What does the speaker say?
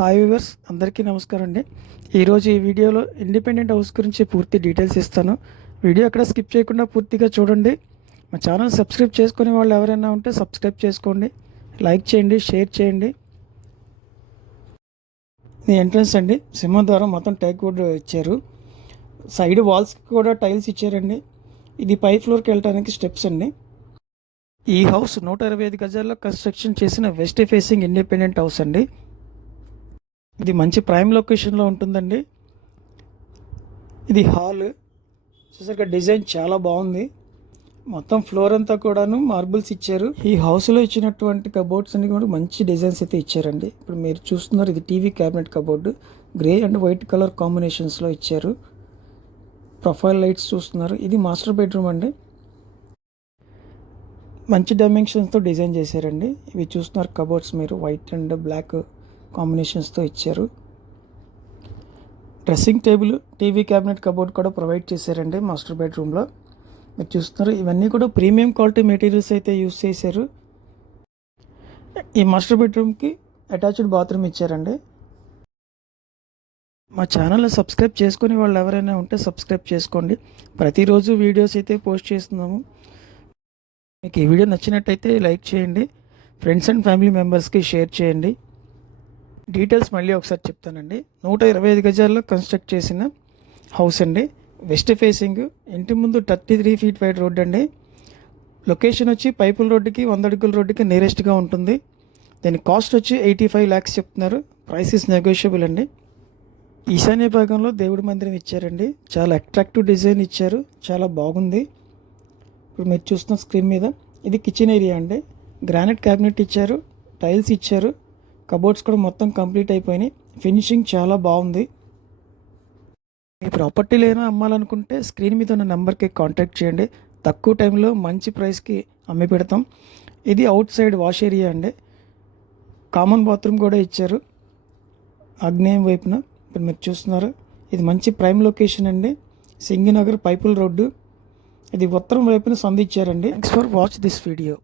Hi viewers, అందరికీ నమస్కారం అండి. ఈరోజు ఈ వీడియోలో ఇండిపెండెంట్ హౌస్ గురించి పూర్తి డీటెయిల్స్ ఇస్తాను. వీడియో అక్కడ స్కిప్ చేయకుండా పూర్తిగా చూడండి. మా ఛానల్ సబ్స్క్రైబ్ చేసుకునే వాళ్ళు ఎవరైనా ఉంటే సబ్స్క్రైబ్ చేసుకోండి, లైక్ చేయండి, షేర్ చేయండి. ఇది ఎంట్రన్స్ అండి. సింహద్వారం మొత్తం టేక్ వుడ్ ఇచ్చారు. సైడ్ వాల్స్కి కూడా టైల్స్ ఇచ్చారండి. ఇది పై ఫ్లోర్కి వెళ్ళడానికి స్టెప్స్ అండి. ఈ హౌస్ 125 గజాల్లో కన్స్ట్రక్షన్ చేసిన వెస్ట్ ఫేసింగ్ ఇండిపెండెంట్ హౌస్ అండి. ఇది మంచి ప్రైమ్ లొకేషన్లో ఉంటుందండి. ఇది హాల్ చూసారుగా, డిజైన్ చాలా బాగుంది. మొత్తం ఫ్లోర్ అంతా కూడాను మార్బుల్స్ ఇచ్చారు. ఈ హౌస్లో ఇచ్చినటువంటి కబోర్డ్స్ అన్ని కూడా మంచి డిజైన్స్ అయితే ఇచ్చారండి. ఇప్పుడు మీరు చూస్తున్నారు, ఇది TV cabinet cupboard grey and white colour కాంబినేషన్స్లో ఇచ్చారు. ప్రొఫైల్ లైట్స్ చూస్తున్నారు. ఇది మాస్టర్ బెడ్రూమ్ అండి. మంచి డైమెన్షన్స్తో డిజైన్ చేశారండి. ఇవి చూస్తున్నారు కబోర్డ్స్, మీరు వైట్ అండ్ బ్లాక్ కాంబినేషన్స్తో ఇచ్చారు. Dressing table, TV cabinet cupboard కూడా ప్రొవైడ్ చేశారండి మాస్టర్ బెడ్రూమ్లో. మీరు చూస్తున్నారు, ఇవన్నీ కూడా ప్రీమియం క్వాలిటీ మెటీరియల్స్ అయితే యూస్ చేశారు. ఈ మాస్టర్ బెడ్రూమ్కి అటాచ్డ్ బాత్రూమ్ ఇచ్చారండి. మా ఛానల్ని సబ్స్క్రైబ్ చేసుకునే వాళ్ళు ఎవరైనా ఉంటే సబ్స్క్రైబ్ చేసుకోండి. ప్రతిరోజు వీడియోస్ అయితే పోస్ట్ చేస్తున్నాము. మీకు ఈ వీడియో నచ్చినట్టయితే లైక్ చేయండి, ఫ్రెండ్స్ అండ్ ఫ్యామిలీ మెంబర్స్కి షేర్ చేయండి. డీటెయిల్స్ మళ్ళీ ఒకసారి చెప్తానండి. 125 గజాల్లో కన్స్ట్రక్ట్ చేసిన హౌస్ అండి. వెస్ట్ ఫేసింగ్, ఇంటి ముందు 33 ఫీట్ వైడ్ రోడ్ అండి. లొకేషన్ వచ్చి పైపుల్ రోడ్డుకి 100 అడుగుల రోడ్డుకి నియరెస్ట్గా ఉంటుంది. దీని కాస్ట్ వచ్చి 85 lakhs చెప్తున్నారు. ప్రైస్ ఇస్ నెగోషియబుల్ అండి. ఈశాన్య భాగంలో దేవుడి మందిరం ఇచ్చారండి. చాలా అట్రాక్టివ్ డిజైన్ ఇచ్చారు, చాలా బాగుంది. ఇప్పుడు మీరు చూస్తున్న స్క్రీన్ మీద ఇది కిచెన్ ఏరియా అండి. గ్రానైట్ క్యాబినెట్ ఇచ్చారు, టైల్స్ ఇచ్చారు. కబోర్డ్స్ కూడా మొత్తం కంప్లీట్ అయిపోయినాయి. ఫినిషింగ్ చాలా బాగుంది. మీ ప్రాపర్టీలు ఏమైనా అమ్మాలనుకుంటే స్క్రీన్ మీద ఉన్న నెంబర్కి కాంటాక్ట్ చేయండి. తక్కువ టైంలో మంచి ప్రైస్కి అమ్మి పెడతాం. ఇది అవుట్ సైడ్ వాష్ ఏరియా అండి. కామన్ బాత్రూమ్ కూడా ఇచ్చారు ఆగ్నేయం వైపున. ఇప్పుడు మీరు చూస్తున్నారు, ఇది మంచి ప్రైమ్ లొకేషన్ అండి. సింగినగర్ పైపుల్ రోడ్డు. ఇది ఉత్తరం వైపున సంధించారండి. Thanks for watch this video.